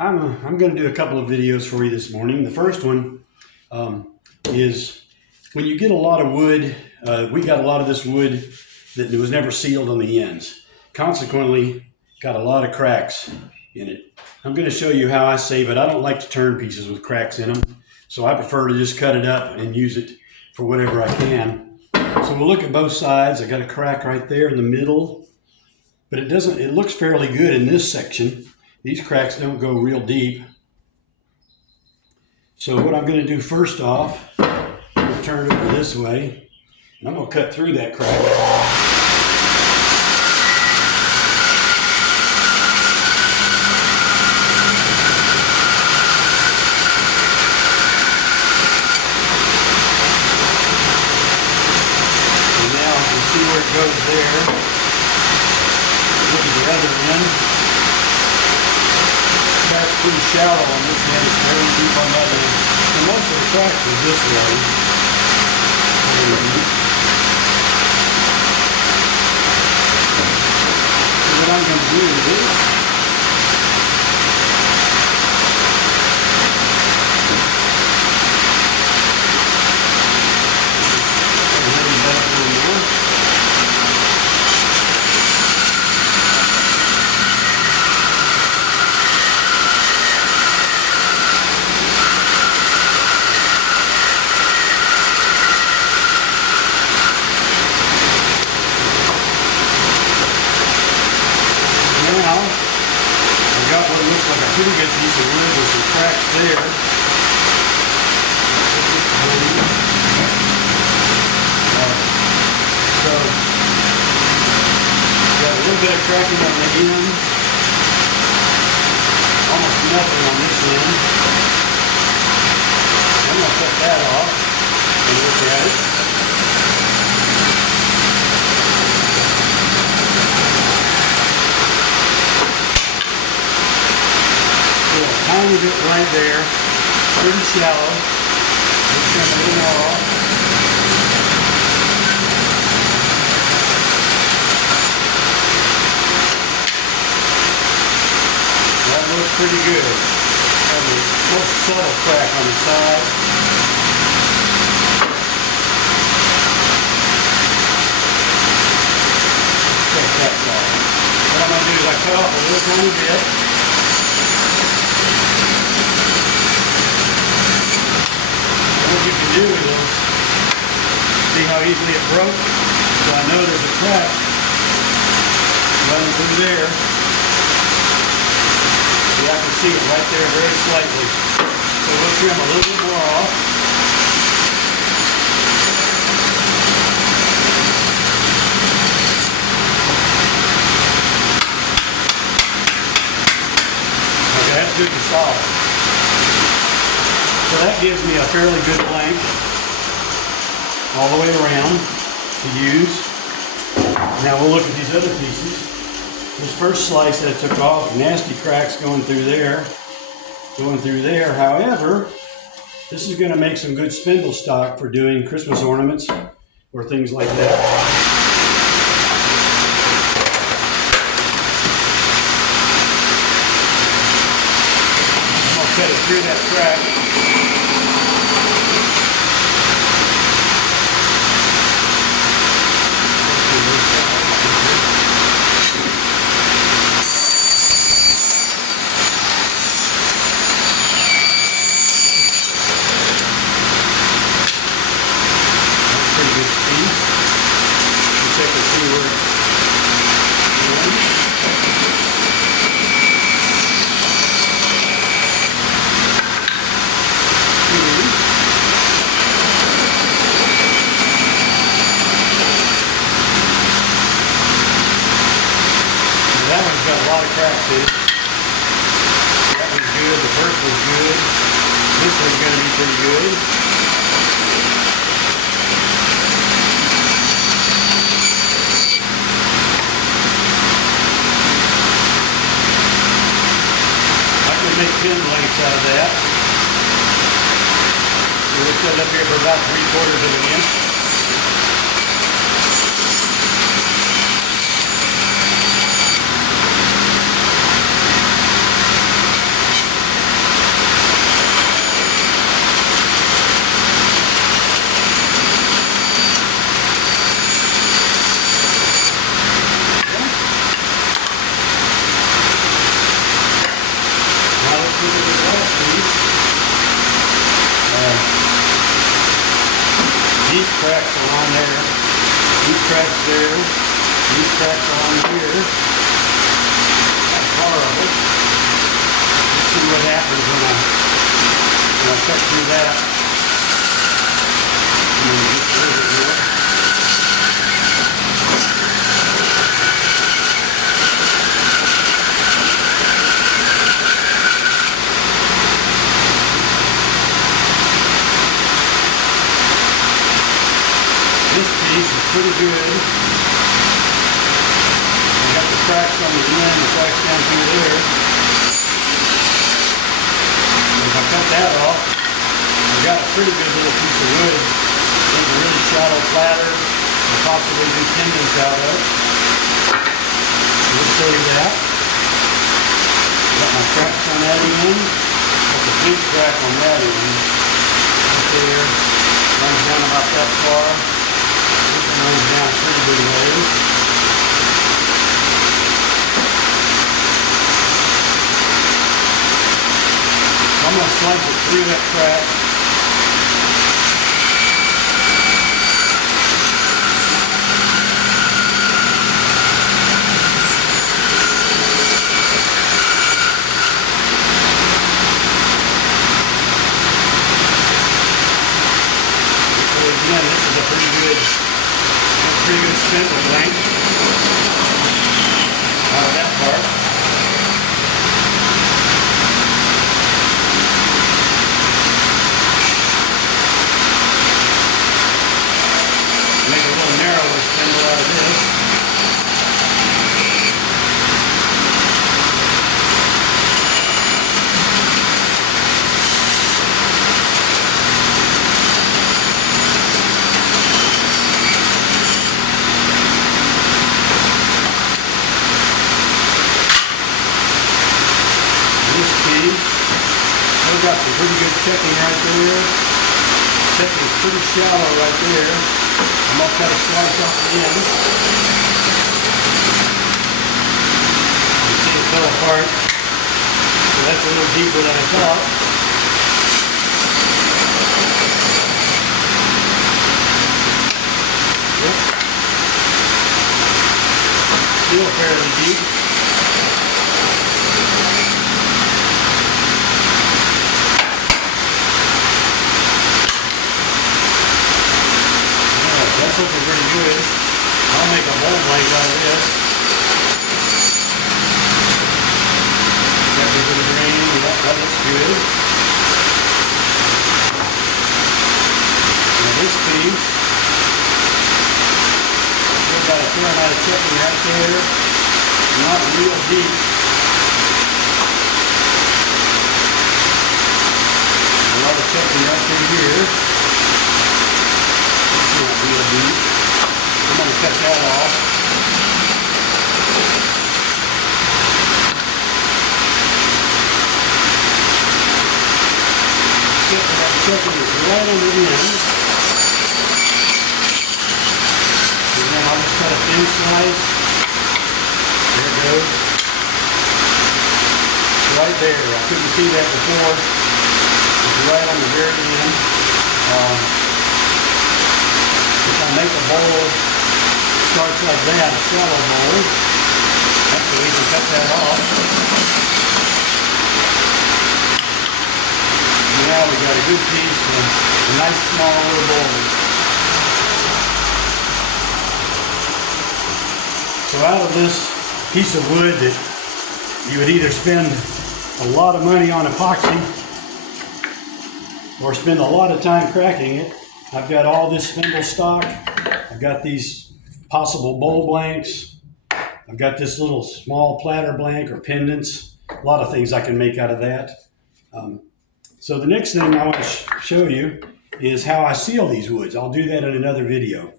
I'm going to do a couple of videos for you this morning. The first one is when you get a lot of wood. We got a lot of this wood that was never sealed on the ends. Consequently, got a lot of cracks in it. I'm going to show you how I save it. I don't like to turn pieces with cracks in them, so I prefer to just cut it up and use it for whatever I can. So we'll look at both sides. I got a crack right there in the middle, but it looks fairly good in this section. These cracks don't go real deep. So what I'm going to do first off, I'm going to turn it over this way, and I'm going to cut through that crack. See where it goes there. Look at the other end. Crack's pretty shallow on this end, it's very deep on the other end. And most of the cracks are this way. So what I'm going to do is I've got what looks like a pretty good piece of wood with some cracks there. So, got a little bit of cracking on the end. Almost nothing on this end. I'm going to cut that off and look at it. Tiny bit right there, pretty shallow. Let's trim a little more off. That looks pretty good. Have a little subtle crack on the side. Check that off. What I'm going to do is I cut off a little tiny bit. What you can do is see how easily it broke. So I know there's a crack running through there. See, I can see it right there very slightly. So we'll trim a little bit more off. Okay, that's good and solid. So that gives me a fairly good length all the way around to use. Now we'll look at these other pieces. This first slice that I took off, nasty cracks going through there. However, this is going to make some good spindle stock for doing Christmas ornaments or things like that. I'll cut it through that crack. That one's got a lot of cracks in it. That one's good, the first one's good. This one's going to be pretty good. I can make pin lengths out of that. So we'll set it up here for about 3/4 of an inch. cracks along there, deep cracks there, deep cracks along here. That's horrible. Let's see what happens when I cut through that. And then just a little bit more. This piece is pretty good. I got the cracks on the end, the cracks down through there. If I cut that off, I've got a pretty good little piece of wood. Make a really shallow platter, and possibly do pendants out of. We'll save that. Got my cracks on that end. Got the big crack on that end. Right there. Runs down about that far. This one runs down a pretty good way. I'm going to slice it through that crack. So again, this is a pretty good spindle length out of that part. Make a little narrower spindle out of this. This piece, I've got some pretty good checking right there. Checking's pretty shallow right there. I'm going to cut a slice off the end. You see it fell apart. So that's a little deeper than I thought. Yep. Still fairly deep. That's looking pretty good. I'll make a bowl blank out of this. Got a bit of grain. That looks good. Now this piece, still got a fair amount of checking right there. Not real deep. A lot of checking right through here. Not real deep. I'm going to cut that off. That checking is right on the end. And then I'll just cut a thin slice. There it goes. Right there. I couldn't see that before. It's right on the very end. If I make a bowl, starts like that, a shallow bowl, actually we can cut that off. Now we got a good piece of a nice small little bowl. So out of this piece of wood that you would either spend a lot of money on epoxy or spend a lot of time cracking it, I've got all this spindle stock. I've got these possible bowl blanks. I've got this little small platter blank or pendants. A lot of things I can make out of that. So the next thing I want to show you is how I seal these woods. I'll do that in another video.